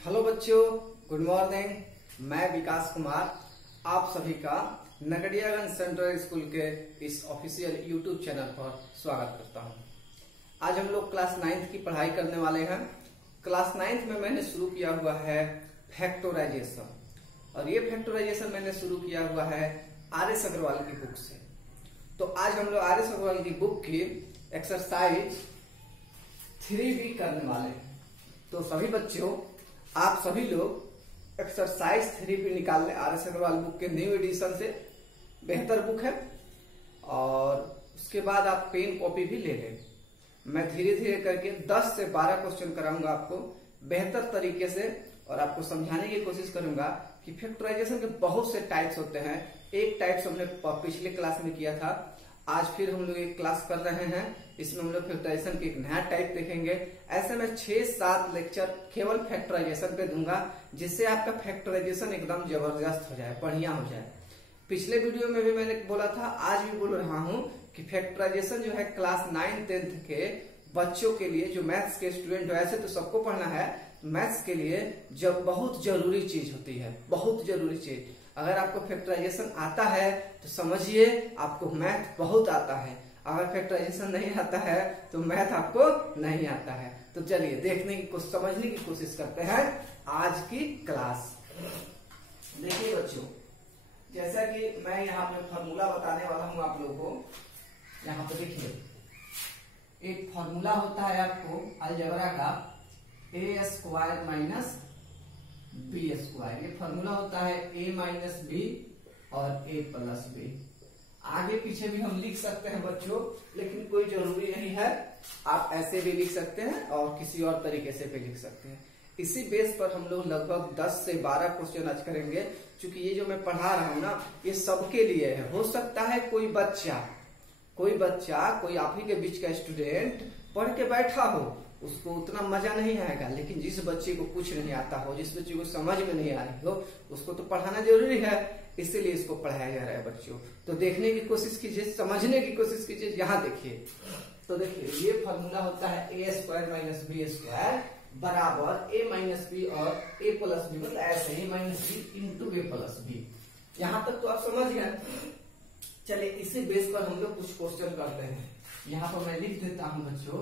Hello बच्चों, good morning. मैं विकास कुमार आप सभी का नगड़ियागंज सेंट्रल स्कूल के इस ऑफिशियल यूट्यूब चैनल पर स्वागत करता हूं। आज हम लोग क्लास 9th की पढ़ाई करने वाले हैं। क्लास 9th में मैंने शुरू किया हुआ है फैक्टराइजेशन, और ये फैक्टराइजेशन मैंने शुरू किया हुआ है आर.एस. अग्रवाल की बुक से। तो आज हम लोग आर.एस. अग्रवाल की बुक की एक्सरसाइज 3B करने वाले हैं। तो सभी बच्चों, आप सभी लोग एक्सरसाइज 3B निकाल लें। आर.एस. अग्रवाल बुक के न्यू एडिशन से बेहतर बुक है, और उसके बाद आप पेन कॉपी भी ले लें। मैं धीरे धीरे करके 10 से 12 क्वेश्चन कराऊंगा आपको बेहतर तरीके से, और आपको समझाने की कोशिश करूंगा कि फैक्टराइजेशन के बहुत से टाइप्स होते हैं। एक टाइप्स हमने पिछले क्लास में किया था, आज फिर हम लोग एक क्लास कर रहे हैं। इसमें हम लोग फैक्टराइजेशन के एक नया टाइप देखेंगे। ऐसे में 6-7 लेक्चर केवल फैक्टराइजेशन पे दूंगा, जिससे आपका फैक्टराइजेशन एकदम जबरदस्त हो जाए, बढ़िया हो जाए। पिछले वीडियो में भी मैंने बोला था, आज भी बोल रहा हूं कि फैक्टराइजेशन जो है क्लास 9-10th के बच्चों के लिए, जो मैथ्स के स्टूडेंट, वैसे तो सबको पढ़ना है, मैथ्स के लिए जब बहुत जरूरी चीज होती है, बहुत जरूरी चीज। अगर आपको फैक्टराइजेशन आता है तो समझिए आपको मैथ बहुत आता है। अगर फैक्टराइजेशन नहीं आता है तो मैथ आपको नहीं आता है। तो चलिए देखने की समझने की कोशिश करते हैं आज की क्लास। देखिए बच्चों, जैसा कि मैं यहाँ पे फॉर्मूला बताने वाला हूँ आप लोगों को। यहाँ पे देखिए, एक फॉर्मूला होता है आपको अलजेब्रा का, a² - b²। ये फॉर्मूला होता है a - b और a+b। आगे पीछे भी हम लिख सकते हैं बच्चों, लेकिन कोई जरूरी नहीं है। आप ऐसे भी लिख सकते हैं और किसी और तरीके से भी लिख सकते हैं। इसी बेस पर हम लोग लगभग 10 से 12 क्वेश्चन आज करेंगे। क्योंकि ये जो मैं पढ़ा रहा हूँ ना, ये सबके लिए है। हो सकता है कोई बच्चा, कोई आप ही के बीच का स्टूडेंट पढ़ के बैठा हो, उसको उतना मजा नहीं आएगा। लेकिन जिस बच्चे को कुछ नहीं आता हो, जिस बच्चे को समझ में नहीं आ रही हो, उसको तो पढ़ाना जरूरी है। इसीलिए इसको पढ़ाया जा रहा है बच्चों। तो देखने की कोशिश कीजिए, समझने की कोशिश कीजिए। यहाँ देखिए, तो देखिए ये फॉर्मूला होता है a² - b² बराबर a - b और a+b, मतलब ऐसे a - b × a+b। यहाँ तक तो आप समझ गए। चलिए इसी बेस पर हम लोग कुछ क्वेश्चन करते हैं। यहाँ पर मैं लिख देता हूँ बच्चों,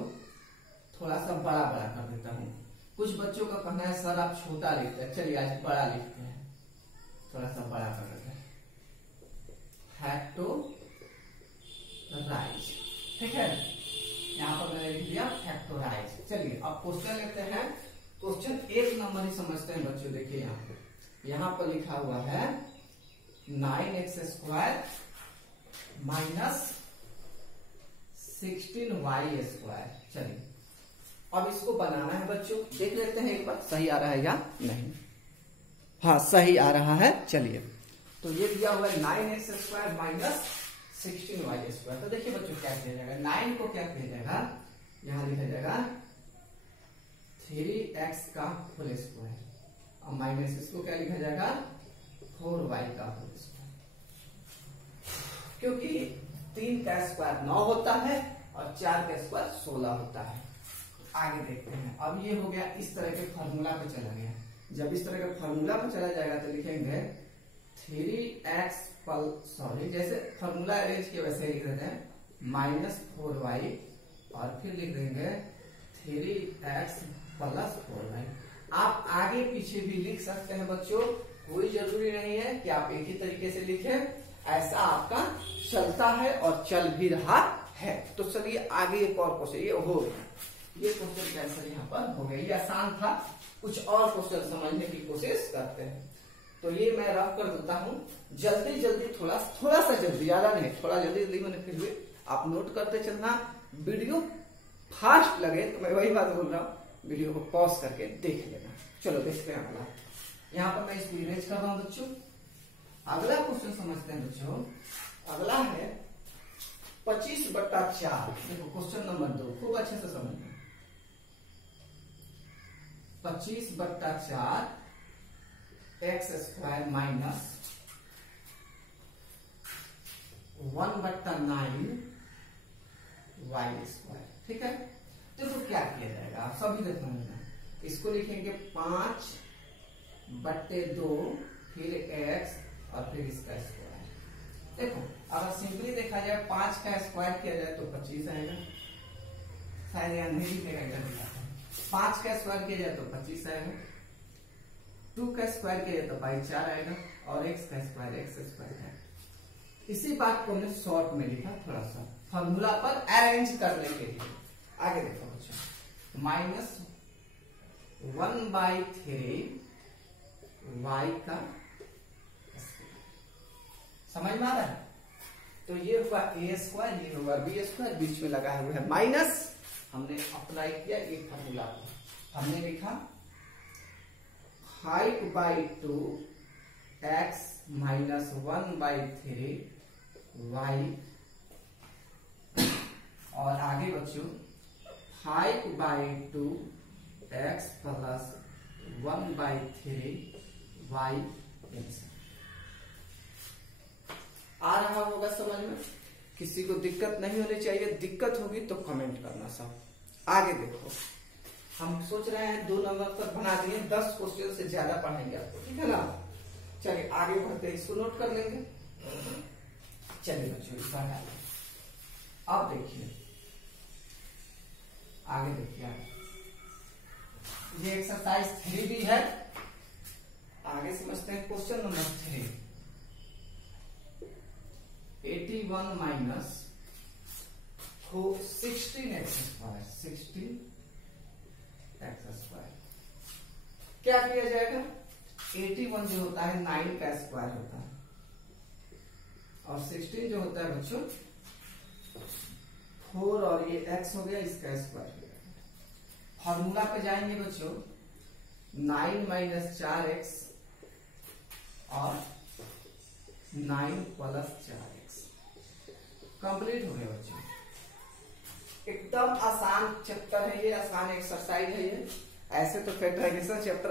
थोड़ा सा बड़ा बड़ा कर देता हूँ। कुछ बच्चों का कहना है सर आप छोटा लिखते हैं, चलिए आज बड़ा लिखते हैं, थोड़ा सा बड़ा कर देते हैं। फैक्टराइज, ठीक है। यहाँ पर मैंने लिख दिया फैक्टराइज। चलिए अब क्वेश्चन लेते हैं। क्वेश्चन 1 नंबर ही समझते हैं बच्चों। देखिए यहाँ पर लिखा हुआ है 9x² - 16y²। चलिए अब इसको बनाना है बच्चों, देख लेते हैं एक बार सही आ रहा है या नहीं। हाँ, सही आ रहा है। चलिए, तो ये दिया हुआ है 9x² - 16y²। तो देखिए बच्चों क्या किया जाएगा, 9 को क्या किया जाएगा, यहाँ लिखा जाएगा 3x का होल स्क्वायर, और माइनस इसको क्या लिखा जाएगा 4y का होल स्क्वायर। क्योंकि 3 का स्क्वायर 9 होता है और 4 का स्क्वायर 16 होता है। आगे देखते हैं। अब ये हो गया, इस तरह के फॉर्मूला पे चला गया। जब इस तरह के फॉर्मूला पे चला जाएगा तो लिखेंगे 3x, जैसे फॉर्मूला अरेंज किया वैसे लिख देते हैं -4y, और फिर लिख देंगे 3x + 4y। आप आगे पीछे भी लिख सकते हैं बच्चों, कोई जरूरी नहीं है कि आप एक ही तरीके से लिखें। ऐसा आपका चलता है और चल भी रहा है। तो चलिए आगे एक और क्वेश्चन, ये हो गया, ये क्वेश्चन का आंसर यहाँ पर हो गया। ये आसान था। कुछ और क्वेश्चन समझने की कोशिश करते हैं। तो ये मैं रफ कर देता हूँ जल्दी जल्दी, थोड़ा सा जल्दी, ज्यादा नहीं, थोड़ा जल्दी मैंने, फिर भी आप नोट करते चलना। वीडियो फास्ट लगे तो मैं वही बात बोल रहा हूँ, वीडियो को पॉज करके देख लेना। चलो देखते हैं अगला। यहाँ पर मैं इसको इरेज कर रहा हूँ बच्चों। अगला क्वेश्चन समझते हैं बच्चों। अगला है 25/4। देखो क्वेश्चन नंबर 2 खूब अच्छे से समझना। 25/4 x² - 1/9 y²। ठीक है, देखो क्या किया जाएगा, आप सभी देखना। इसको लिखेंगे 5 बट्टे 2 फिर x और फिर इसका स्क्वायर। देखो अगर सिंपली देखा जाए 5 का स्क्वायर किया जाए तो 25 आएगा, शायद यहाँ नहीं दिखेगा, इधर दिखाते हैं। 5 का स्क्वायर किया जाए तो 25 आएगा, 2 का स्क्वायर किया जाए तो बाई 4 आएगा और x का स्क्वायर x स्क्वायर है। इसी बात को हमने शॉर्ट में लिखा, थोड़ा सा फॉर्मूला पर अरेंज करने के लिए। आगे देखो बच्चों, -1/3 y का समझ में आ रहा है? तो ये हुआ a स्क्वायर, ये हुआ b स्क्वायर, बीच में लगा हुआ है माइनस। हमने अप्लाई किया ये फॉर्मूला को, हमने लिखा 5/2 x माइनस 1/3 y, और आगे बच्चों 5/2 x प्लस 1/3 y। आ रहा होगा समझ में? किसी को दिक्कत नहीं होनी चाहिए, दिक्कत होगी तो कमेंट करना सब। आगे देखो, हम सोच रहे हैं 2 नंबर पर बना दिए, 10 क्वेश्चन से ज्यादा पढ़ेंगे आपको, ठीक है ना? चलिए आगे बढ़ते हैं, इसको नोट कर लेंगे। चलिए बच्चों इसका हल, अब देखिए आगे देखिए, ये एक्सरसाइज 3 भी है। आगे समझते हैं question number 3। 81 minus 16x square, 16x square क्या किया जाएगा? 81 जो होता है 9 का स्क्वायर होता है, और 16 जो होता है बच्चों 4, और ये x हो गया, इसका स्क्वायर हो गया। फॉर्मूला पे जाएंगे बच्चों, 9 माइनस 4x और 9 प्लस 4x। कंप्लीट हो गया बच्चों। एकदम आसान चैप्टर है ये, आसान एक्सरसाइज है ये। ऐसे तो फैक्टराइजेशन चैप्टर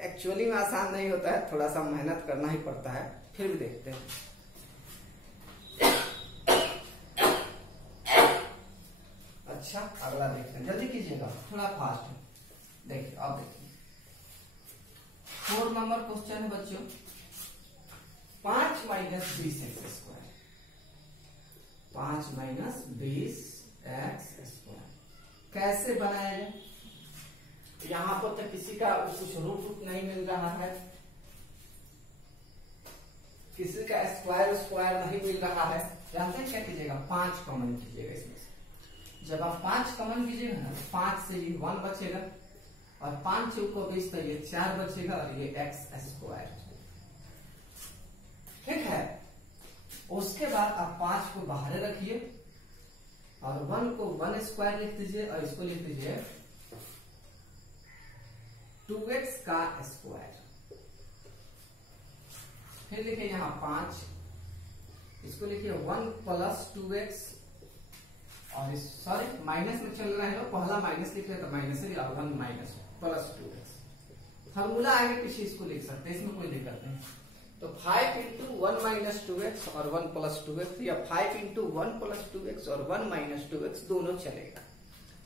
एक्चुअली में आसान नहीं होता है, थोड़ा सा मेहनत करना ही पड़ता है, फिर भी देखते हैं। अच्छा अगला देखते हैं, जल्दी कीजिएगा, थोड़ा फास्ट है। देखिए अब देखिए 4 नंबर क्वेश्चन है बच्चों, 5 minus 20x square, 5 minus 20x square कैसे बनाया जाए? यहां पर तो किसी का कुछ रूट नहीं मिल रहा है, किसी का स्क्वायर नहीं मिल रहा है। जानते हैं क्या कीजिएगा? 5 कॉमन कीजिएगा इसमें से। जब आप 5 कॉमन कीजिएगा ना, 5 से ये 1 बचेगा, और 5 चौको 20 तो ये 4 बचेगा, और ये x स्क्वायर, ठीक है? उसके बाद आप 5 को बाहर रखिए और 1 को 1 स्क्वायर लिख दीजिए, और इसको लिख दीजिए 2x का स्क्वायर। फिर लिखिए यहां 5, इसको लिखिए 1 प्लस 2x, और सॉरी माइनस में चल रहा है, पहला माइनस लिखे तो माइनस है, 1 माइनस प्लस 2x। फॉर्मूला आगे पीछे इसको लिख सकते हैं, इसमें कोई दिक्कत नहीं। तो 5 इंटू 1 माइनस 2x और 1 प्लस 2x, या 5 इंटू 1 प्लस 2x और 1 माइनस 2x दोनों चलेगा।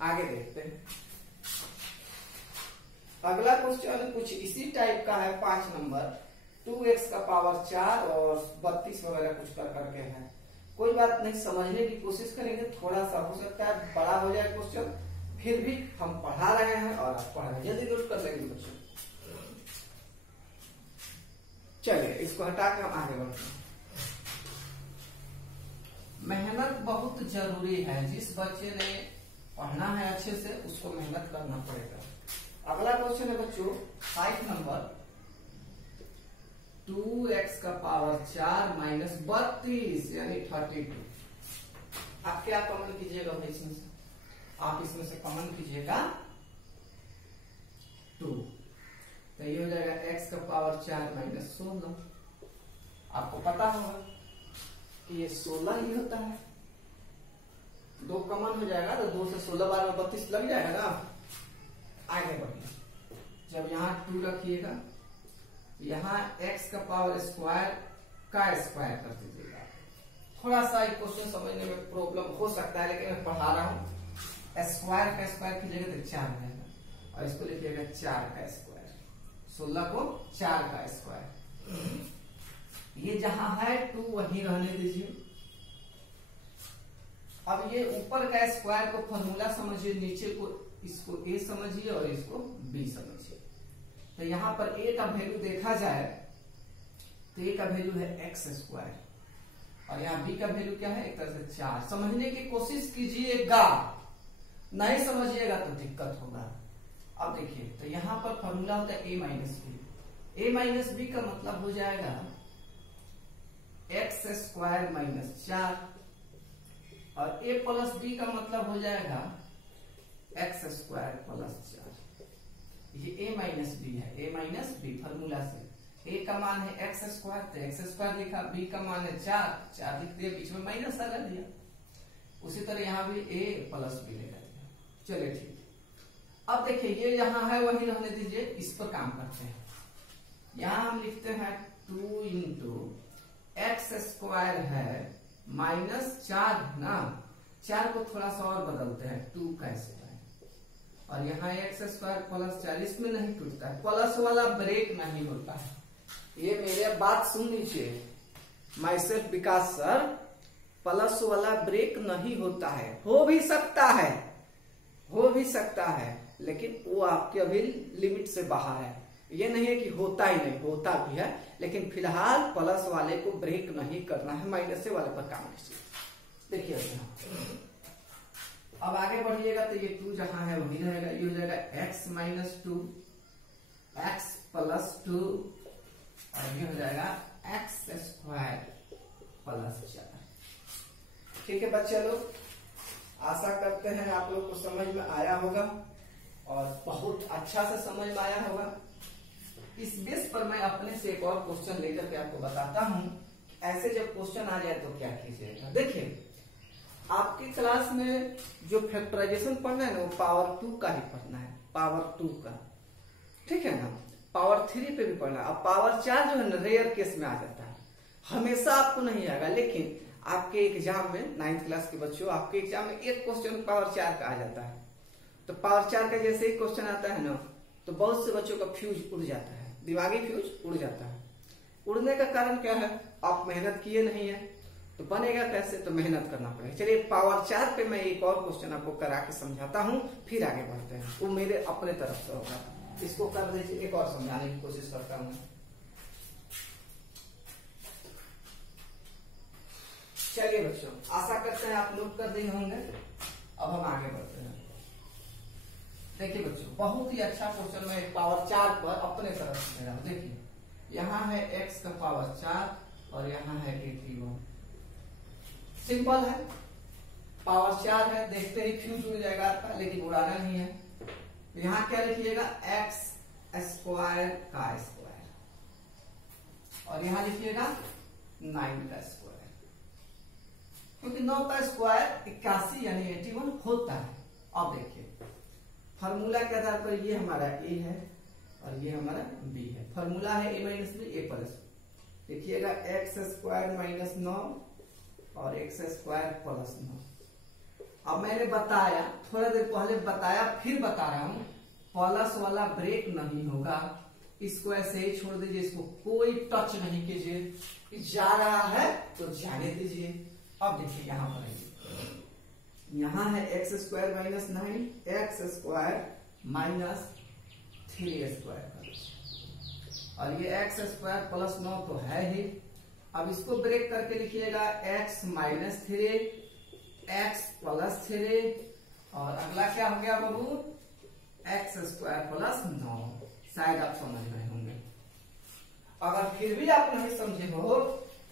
आगे देखते हैं अगला क्वेश्चन, कुछ इसी टाइप का है, 5 नंबर, 2x का पावर 4 और 32 वगैरह कुछ कर करके है। कोई बात नहीं, समझने की कोशिश करेंगे, थोड़ा सा हो सकता है बड़ा हो जाए क्वेश्चन, फिर भी हम पढ़ा रहे हैं और आप पढ़ रहे हैं, जल्दी नोट कर लेंगे बच्चों। चलिए इसको हटा के हम आगे बढ़ते हैं। मेहनत बहुत जरूरी है, जिस बच्चे ने पढ़ना है अच्छे से उसको मेहनत करना पड़ेगा। अगला क्वेश्चन है बच्चों 5 नंबर, 2x का पावर 4 माइनस 32 यानी 32। आप क्या कॉमन कीजिएगा इसमें से? आप इसमें से कॉमन कीजिएगा 2, तो ये हो जाएगा x का पावर 4 माइनस 16। आपको पता होगा कि ये 16 ही होता है, 2 कॉमन हो जाएगा तो 2 से 16 बार में 32 लग जाएगा ना। आगे बढ़िए, जब यहाँ 2 रखिएगा, यहाँ x का पावर स्क्वायर का स्क्वायर कर दीजिएगा। थोड़ा सा एक क्वेश्चन समझने में प्रॉब्लम हो सकता है, लेकिन मैं पढ़ा रहा हूँ। स्क्वायर का स्क्वायर कीजिएगा तो 4 रहेगा, और इसको लिखिएगा 4 का स्क्वायर। 16 को 4 का स्क्वायर। ये जहां है 2 वहीं रहने दीजिए। अब ये ऊपर का स्क्वायर को फॉर्मूला समझिए, नीचे को इसको a समझिए और इसको b समझिए। तो यहाँ पर a का वैल्यू देखा जाए तो a का वैल्यू है x स्क्वायर और यहाँ b का वैल्यू क्या है, एक तरह से 4। समझने की कोशिश कीजिएगा, नहीं समझिएगा तो दिक्कत होगा। अब देखिए, तो यहाँ पर फॉर्मूला होता है a minus B. a minus B का मतलब हो जाएगा x स्क्वायर माइनस 4 और a प्लस b का मतलब हो जाएगा x स्क्वायर प्लस 4। ये a माइनस बी है, a माइनस बी फॉर्मूला से। a का मान है x स्क्वायर तो x स्क्वायर लिखा, b का मान है 4 लिख दिया, बीच में माइनस लगा दिया। उसी तरह यहाँ भी a प्लस बी लगा दिया। चलिए ठीक है। अब देखिए ये यहाँ है वही रहने दीजिए, इस पर काम करते हैं। यहाँ हम लिखते हैं 2 इंटू एक्स स्क्वायर है माइनस 4 ना, 4 को थोड़ा सा और बदलते हैं, 2 कैसे है और यहाँ एक्स स्क्वायर प्लस 4, इसमें नहीं टूटता है, प्लस वाला ब्रेक नहीं होता है। ये मेरे बात सुन लीजिए, my self Vikas sir, plus वाला ब्रेक नहीं होता है। हो भी सकता है लेकिन वो आपके अभी लिमिट से बाहर है। ये नहीं है कि होता ही नहीं, होता भी है, लेकिन फिलहाल प्लस वाले को ब्रेक नहीं करना है, माइनस से वाले पर काम कीजिए। देखिए अब आगे बढ़िएगा तो ये 2 जहां है वही रहेगा, ये हो जाएगा x माइनस 2 x प्लस 2 और ये हो जाएगा x स्क्वायर प्लस 4। ठीक है बच्चे लोग, आशा करते हैं आप लोग को समझ में आया होगा और बहुत अच्छा से समझ में आया होगा। इस बेस पर मैं अपने से एक और क्वेश्चन लेकर के आपको बताता हूं, ऐसे जब क्वेश्चन आ जाए तो क्या कीजिएगा। देखिए आपकी क्लास में जो फैक्टराइजेशन पढ़ना है ना, वो पावर 2 का ही पढ़ना है, पावर 2 का, ठीक है ना। पावर 3 पे भी पढ़ना है। अब पावर 4 जो है ना, रेयर केस में आ जाता है, हमेशा आपको नहीं आएगा, लेकिन आपके एग्जाम में 9th क्लास के बच्चों, आपके एग्जाम में एक क्वेश्चन पावर 4 का आ जाता है। तो पावर 4 का जैसे ही क्वेश्चन आता है ना, तो बहुत से बच्चों का फ्यूज उड़ जाता है, दिमागी फ्यूज उड़ जाता है। उड़ने का कारण क्या है, आप मेहनत किए नहीं है, तो बनेगा कैसे, तो मेहनत करना पड़ेगा। चलिए पावर 4 पे मैं एक और क्वेश्चन आपको करा के समझाता हूँ, फिर आगे बढ़ते हैं। वो मेरे अपने तरफ से होगा, इसको कर दीजिए, एक और समझाने की कोशिश करता हूँ। चलिए बच्चों, आशा करते हैं आप नोट कर दिए होंगे। अब हम आगे बढ़ते हैं। देखिए बच्चों, बहुत ही अच्छा क्वेश्चन मैं पावर 4 पर अपने तरफ से दे रहा हूं। देखिए यहाँ है x का पावर 4 और यहाँ है a31। सिंपल है, पावर 4 है, देखते ही फ्यूज उड़ जाएगा आपका, लेकिन उड़ाना नहीं है। यहाँ क्या लिखिएगा, x स्क्वायर का स्क्वायर और यहाँ लिखिएगा 9 का स्क्वायर, क्योंकि 9 का स्क्वायर 81 यानी 81 होता है। अब देखिए फॉर्मूला के आधार पर ये हमारा a है और ये हमारा b है। फॉर्मूला है a minus B a plus, देखिएगा x स्क्वायर माइनस 9 और x स्क्वायर प्लस 9। अब मैंने बताया, थोड़ा देर पहले बताया, फिर बता रहा हूं, प्लस वाला ब्रेक नहीं होगा, इसको ऐसे ही छोड़ दीजिए, इसको कोई टच नहीं कीजिए, जा रहा है तो जाने दीजिए। अब देखिए यहाँ पर यहाँ है x square minus 9 x square minus 3 square और ये एक्स स्क्वायर प्लस 9 तो है ही। अब इसको ब्रेक करके लिखिएगा x माइनस 3 एक्स प्लस 3 और अगला क्या हो गया बाबू, एक्स स्क्वायर प्लस 9। शायद आप समझ रहे होंगे। अगर फिर भी आप नहीं समझे हो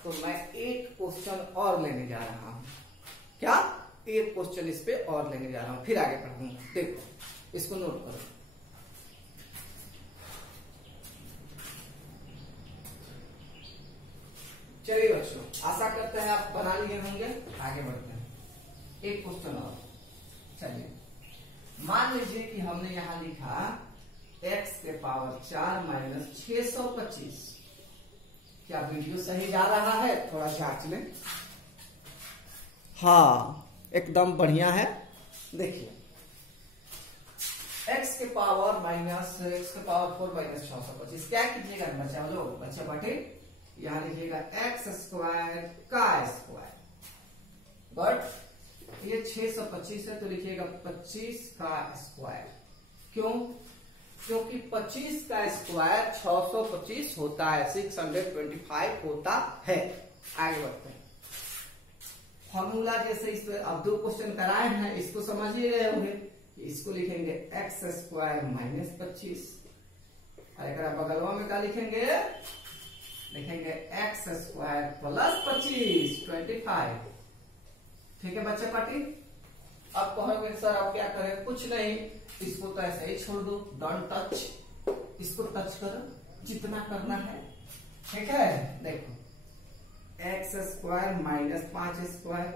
तो मैं एक क्वेश्चन और लेने जा रहा हूं। क्या, एक क्वेश्चन इस पे और लेने जा रहा हूं, फिर आगे पढ़ूंगा। देखो इसको नोट करो। चलिए बच्चों, आशा करते हैं आप बना लिए होंगे। आगे बढ़ते हैं, एक क्वेश्चन और। चलिए मान लीजिए कि हमने यहां लिखा x के पावर 4 माइनस 625। क्या वीडियो सही जा रहा है, थोड़ा जांच लें। हाँ एकदम बढ़िया है। देखिए एक्स के पावर 4 माइनस 625 क्या कीजिएगा बच्चा लोग, बच्चा बाटे यहाँ लिखिएगा एक्स स्क्वायर का स्क्वायर, बट ये 625 है तो लिखिएगा 25 का स्क्वायर। क्यों? क्योंकि 25 का स्क्वायर 625 होता है, 625 होता है। आगे बढ़ते हैं। फॉर्मूला जैसे इस पे अब 2 क्वेश्चन कराए हैं, इसको समझ ही रहे होंगे। इसको लिखेंगे एक्स स्क्वायर माइनस 25, और अगर बगलवा में क्या लिखेंगे, लिखेंगे एक्स स्क्वायर प्लस 25 25। ठीक है बच्चा पार्टी। अब कहोगे सर अब क्या करें, कुछ नहीं, इसको तो ऐसे ही छोड़ दो, डोंट टच, इसको टच करो जितना करना है। ठीक है, देखो x square minus 5 square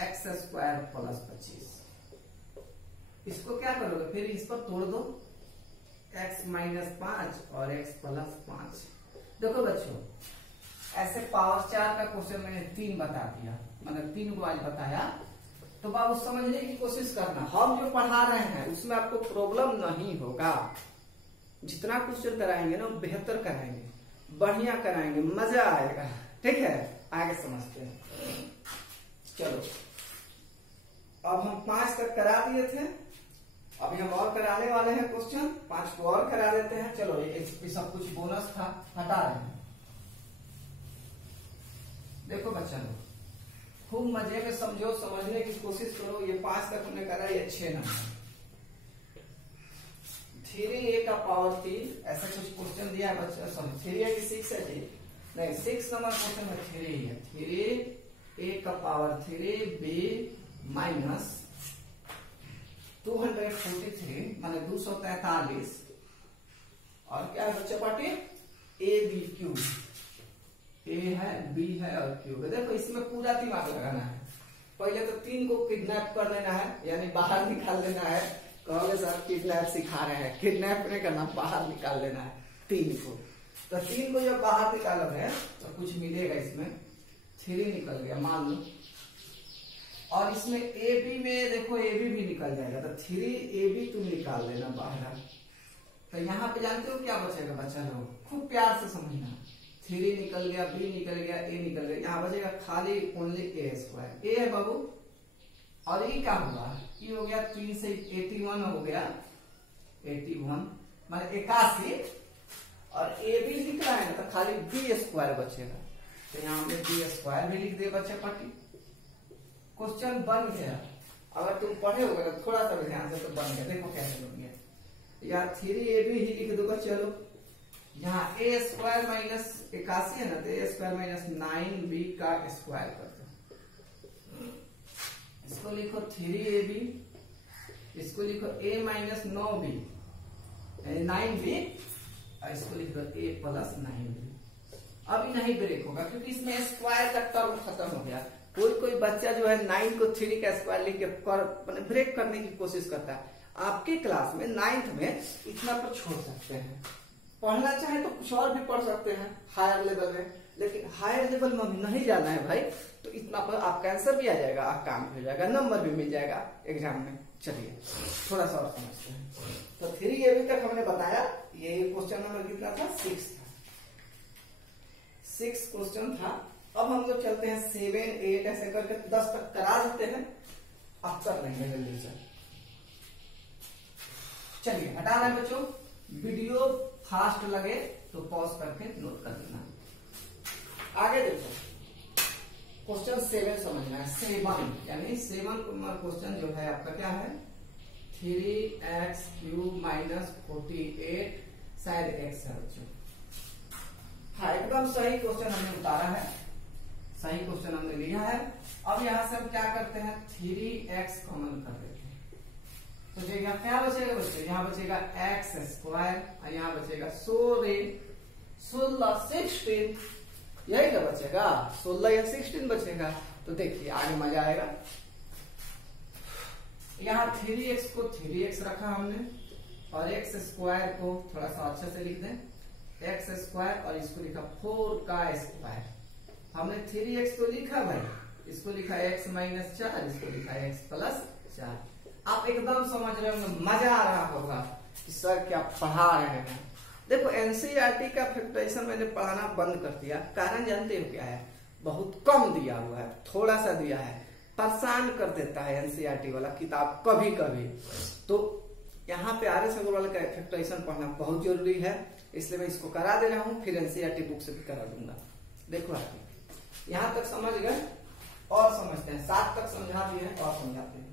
x square plus 25, इसको क्या करोगे फिर इस पर तोड़ दो, x माइनस 5 और x प्लस 5। देखो बच्चों ऐसे पावर 4 का क्वेश्चन मैंने 3 बता दिया, मतलब 3 को आज बताया, तो बाबू समझने की कोशिश करना। हम जो पढ़ा रहे हैं उसमें आपको प्रॉब्लम नहीं होगा। जितना क्वेश्चन कराएंगे ना बेहतर कराएंगे, बढ़िया कराएंगे, मजा आएगा। ठीक है, आगे समझते हैं। चलो अब हम 5 तक करा दिए थे, अभी हम और कराने वाले हैं क्वेश्चन, 5 को और करा देते हैं। चलो ये सब कुछ बोनस था, हटा रहे हैं। देखो बच्चा लोग खूब मजे में समझो, समझने की कोशिश करो। ये 5 तक हमने करा, ये 6 नंबर 3a का पावर 3, ऐसा कुछ क्वेश्चन दिया है बच्चा। सॉरी 3a की 6 है जी, नहीं 6 नंबर क्वेश्चन में 3 है। 3a का पावर 3b माइनस 243 माने 243, और क्या है बच्चा पार्टी, ए बी क्यूब, ए है बी है और क्यूब है। देखो इसमें पूरा दिमाग लगाना है। पहले तो 3 को किडनैप कर लेना है, यानी बाहर निकाल लेना है। कहोगे सर किडनैप सिखा रहे हैं, किडनैप नहीं करना, बाहर निकाल लेना है 3 को। तो 3 को जब बाहर निकालोगे तो कुछ मिलेगा, इसमें 3 निकल गया मान लो, और इसमें ए बी में देखो ए बी भी निकल जाएगा, तो 3ab तुम निकाल लेना बाहर। तो यहाँ पे जानते हो क्या बचेगा बच्चा लोग, खूब प्यार से समझना। 3 निकल गया, बी निकल गया, ए निकल गया, यहाँ बचेगा खाली ओनली ए स्क्वायर। ए है बाबू, और ये क्या हुआ, ये हो गया 3 से 81 हो गया, 81 माने 81, और ए बी लिख रहा है ना, तो खाली बी स्क्वायर बचेगा। तो यहाँ हमने बी स्क्वायर भी लिख दिया बच्चा पार्टी। क्वेश्चन बन गया। अगर तुम पढ़े होगे तो थोड़ा सा भी ध्यान से, तो बन गया। देखो कैसे बन गया, या 3ab ही लिख दो बच्चे लोग। यहाँ a स्क्वायर माइनस 81 है ना, तो a स्क्वायर माइनस 9b का स्क्वायर कर दो। इसको लिखो 3ab, इसको लिखो a माइनस 9b 9b, और इसको लिख दो a प्लस 9b। अभी नहीं ब्रेक होगा क्योंकि इसमें स्क्वायर का टर्म खत्म हो गया। कोई बच्चा जो है 9 को 3 का स्क्वायर लिख के ब्रेक करने की कोशिश करता है। आपके क्लास में 9th में इतना पर छोड़ सकते हैं, पढ़ना चाहे तो कुछ और भी पढ़ सकते हैं हायर लेवल में, लेकिन हायर लेवल में नहीं जाना है भाई, तो इतना पर आपका आंसर भी आ जाएगा, आप काम हो जाएगा, नंबर भी मिल जाएगा एग्जाम में। चलिए थोड़ा सा और समझते हैं। तो 3ab तक हमने बताया, ये क्वेश्चन नंबर कितना था, 6 था, 6 क्वेश्चन था। अब हम लोग चलते हैं 7 8 ऐसे करके 10 तक करा देते हैं। अब कर लेंगे जल्दी से। चलिए हटा रहे बच्चों, वीडियो फास्ट लगे तो पॉज करके नोट कर देना। आगे देखो क्वेश्चन 7 समझना है। 7 यानी 7 क्वेश्चन जो है आपका क्या है, 3x³ माइनस 48 शायद x है बच्चों। हाँ एकदम सही क्वेश्चन हमने उतारा है, सही क्वेश्चन हमने लिया है। अब यहां से हम क्या करते हैं, 3x कॉमन कर देते हैं। तो जो यहाँ क्या बचेगा बच्चों, यहाँ बचेगा एक्स स्क्वायर, और यहाँ बचेगा 16 यही तो बचेगा, 16 या 16 बचेगा। तो देखिए आगे मजा आएगा। यहाँ 3x को 3x रखा हमने, और एक्स स्क्वायर को थोड़ा सा अच्छे से लिख दें, एक्स स्क्वायर, और इसको लिखा 4 का स्क्वायर। हमने 3x तो लिखा भाई, इसको लिखा x माइनस 4, इसको लिखा x प्लस 4। आप एकदम समझ रहे होंगे, मजा आ रहा होगा कि सर क्या पढ़ा रहे हैं। देखो एनसीईआरटी का फैक्टराइजेशन मैंने पढ़ाना बंद कर दिया, कारण जानते हो क्या है, बहुत कम दिया हुआ है, थोड़ा सा दिया है, परेशान कर देता है एनसीईआरटी वाला किताब कभी कभी। तो यहाँ पे RS अग्रवाल का फैक्टराइजेशन पढ़ना बहुत जरूरी है, इसलिए मैं इसको करा दे रहा हूँ, फिर एनसीईआरटी बुक से भी करा दूंगा। देखो आप यहाँ तक समझ गए और समझते हैं, 7 तक समझा दिए हैं और समझाते हैं।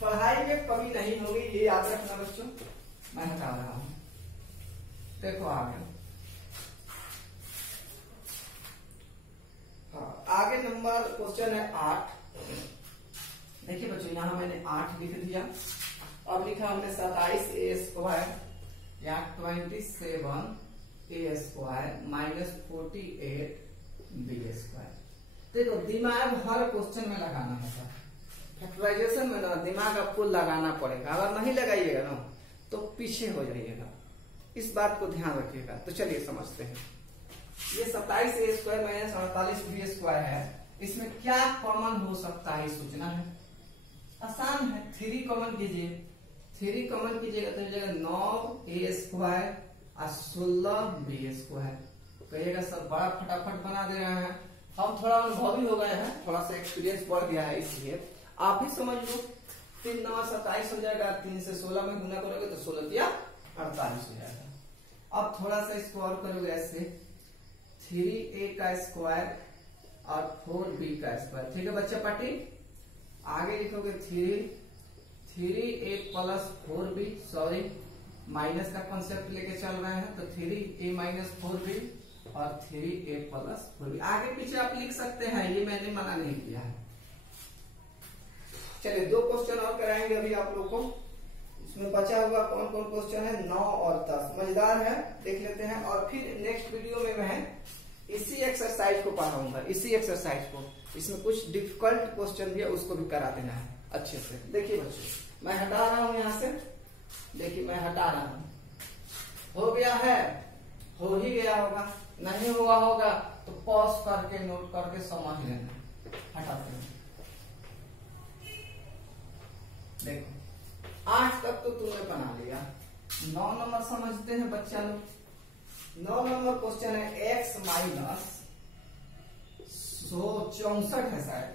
पढ़ाई में कमी नहीं होगी, ये याद रखना बच्चों, मैं हटा रहा हूं। देखो आगे, हाँ आगे नंबर क्वेश्चन है 8। देखिए बच्चों यहाँ मैंने 8 लिख दिया, अब लिखा हमने 27a² या 27a² माइनस 48b²। देखो दिमाग हर क्वेश्चन में लगाना होता है, फैक्टराइजेशन में ना दिमाग आपको लगाना पड़ेगा, अगर नहीं लगाइएगा ना तो पीछे हो जाइएगा, इस बात को ध्यान रखिएगा। तो चलिए समझते हैं, ये 27a² माइनस 48b² है, इसमें क्या कॉमन हो सकता है सोचना है, आसान है। 3 कॉमन कीजिए, 3 कॉमन कीजिएगा तो मिलेगा 9a² और 16b²। कहिएगा सर बड़ा फटाफट बना दे रहे हैं, हम थोड़ा अनुभवी हो गए हैं, थोड़ा सा एक्सपीरियंस बढ़ गया है, इसलिए आप ही समझ लो। 3 9 27 हो जाएगा, 3 से 16 में गुना करोगे तो 16 या 48 हो जाएगा। अब थोड़ा सा इसको और करोगे ऐसे, 3a² और 4b²। ठीक है बच्चा पार्टी, आगे लिखोगे 3a + 4b, सॉरी माइनस का कॉन्सेप्ट लेके चल रहे हैं, तो 3a - 4b और 3a + 4b। आगे पीछे आप लिख सकते हैं, ये मैंने मना नहीं किया है। चलिए 2 क्वेश्चन और कराएंगे अभी आप लोग को, इसमें बचा हुआ कौन कौन क्वेश्चन है, 9 और 10 मजेदार है, देख लेते हैं। और फिर नेक्स्ट वीडियो में मैं इसी एक्सरसाइज को पढ़ाऊंगा, इसी एक्सरसाइज को, इसमें कुछ डिफिकल्ट क्वेश्चन भी है, उसको भी करा देना है अच्छे से। देखिए बच्चों मैं हटा रहा हूं यहाँ से, देखिए मैं हटा रहा हूं, हो गया है, हो ही गया होगा, नहीं हुआ होगा तो पॉज करके नोट करके समझ लेना। हटाते हैं, देखो 8 तक तो तुमने बना लिया, 9 नंबर समझते हैं बच्चा लोग। 9 नंबर क्वेश्चन है x - 64 है शायद,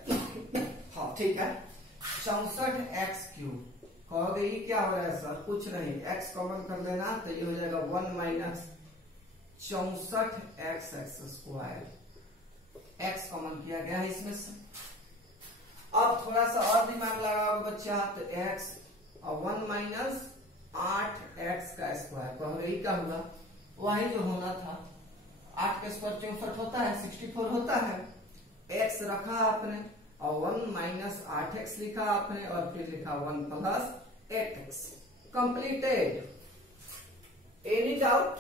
हाँ ठीक है, 64x³ कहोगे ये क्या हो रहा है सर, कुछ नहीं, x कॉमन कर लेना तो ये हो जाएगा 1 - 64x²। x कॉमन किया गया है इसमें से। अब थोड़ा सा और दिमाग लगाओ बच्चा, तो x और 1 - 8x² कहोगे ये क्या होगा, वही जो होना था, 8 का स्क्वायर 64 होता है, 64 होता है, x रखा आपने और 1 - 8x लिखा आपने और फिर लिखा 1 + 8x। Completed. Any doubt?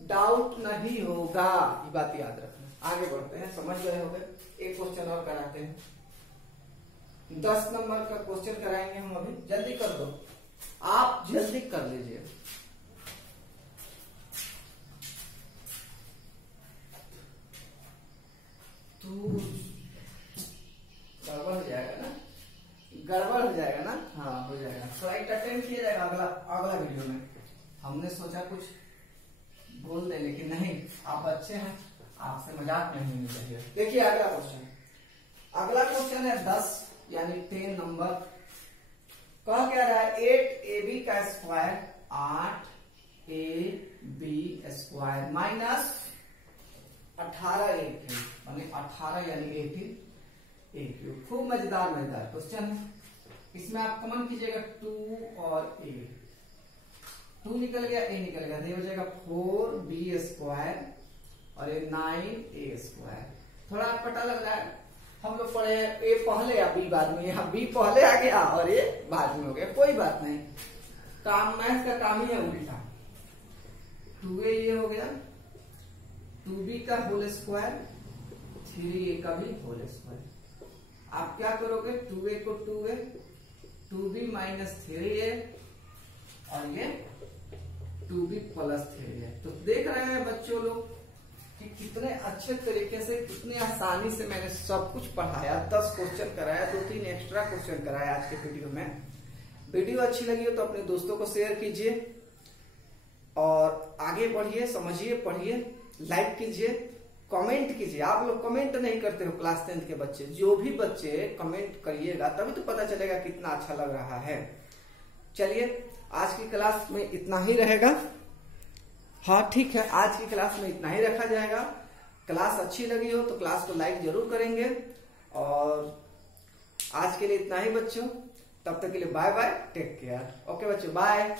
Doubt नहीं होगा, ये बात याद रखना। आगे बढ़ते हैं, समझ गए होंगे। एक क्वेश्चन और कराते हैं, 10 नंबर का क्वेश्चन कराएंगे हम अभी, जल्दी कर दो, आप जल्दी कर लीजिए। गड़बड़ हो जाएगा ना, गड़बड़ हो जाएगा ना, हाँ हो जाएगा, थोड़ा एंटरटेन किया जाएगा अगला वीडियो में। हमने सोचा कुछ बोल दे, लेकिन नहीं, आप अच्छे हैं, आपसे मजाक नहीं होनी चाहिए। देखिए अगला क्वेश्चन, अगला क्वेश्चन है 10 यानी 10 नंबर। कहा क्या रहा है, 8ab² 8ab² माइनस 18a³ माने 18 यानी 18a³। खूब मजेदार क्वेश्चन है। इसमें आप कॉमन कीजिएगा 2 और a, 2 निकल गया, a निकल गया, तो ये हो जाएगा 4b² और ये 9a²। थोड़ा पता लग रहा है, हम लोग पढ़े ए पहले या बी बाद में, यहाँ बी पहले आ गया और ये बाद में हो गया, कोई बात नहीं, काम मैथ का काम ही है उल्टा। 2a ये हो गया, 2b का होल स्क्वायर, 3a का भी होल स्क्वायर। आप क्या करोगे, 2a को 2a, 2b - 3a और ये 2b + 3a। तो देख रहे हैं बच्चों लोग कि कितने अच्छे तरीके से, कितने आसानी से मैंने सब कुछ पढ़ाया, 10 क्वेश्चन कराया, 2-3 एक्स्ट्रा क्वेश्चन कराया आज के वीडियो में। वीडियो अच्छी लगी हो तो अपने दोस्तों को शेयर कीजिए और आगे बढ़िए, समझिए, पढ़िए, लाइक कीजिए, कमेंट कीजिए। आप लोग कमेंट नहीं करते हो क्लास 10 के बच्चे, जो भी बच्चे कमेंट करिएगा तभी तो पता चलेगा कितना अच्छा लग रहा है। चलिए आज की क्लास में इतना ही रहेगा। हाँ ठीक है, आज की क्लास में इतना ही रखा जाएगा। क्लास अच्छी लगी हो तो क्लास को लाइक जरूर करेंगे। और आज के लिए इतना ही बच्चों, तब तक के लिए bye bye, take care. Okay बच्चों, बाय।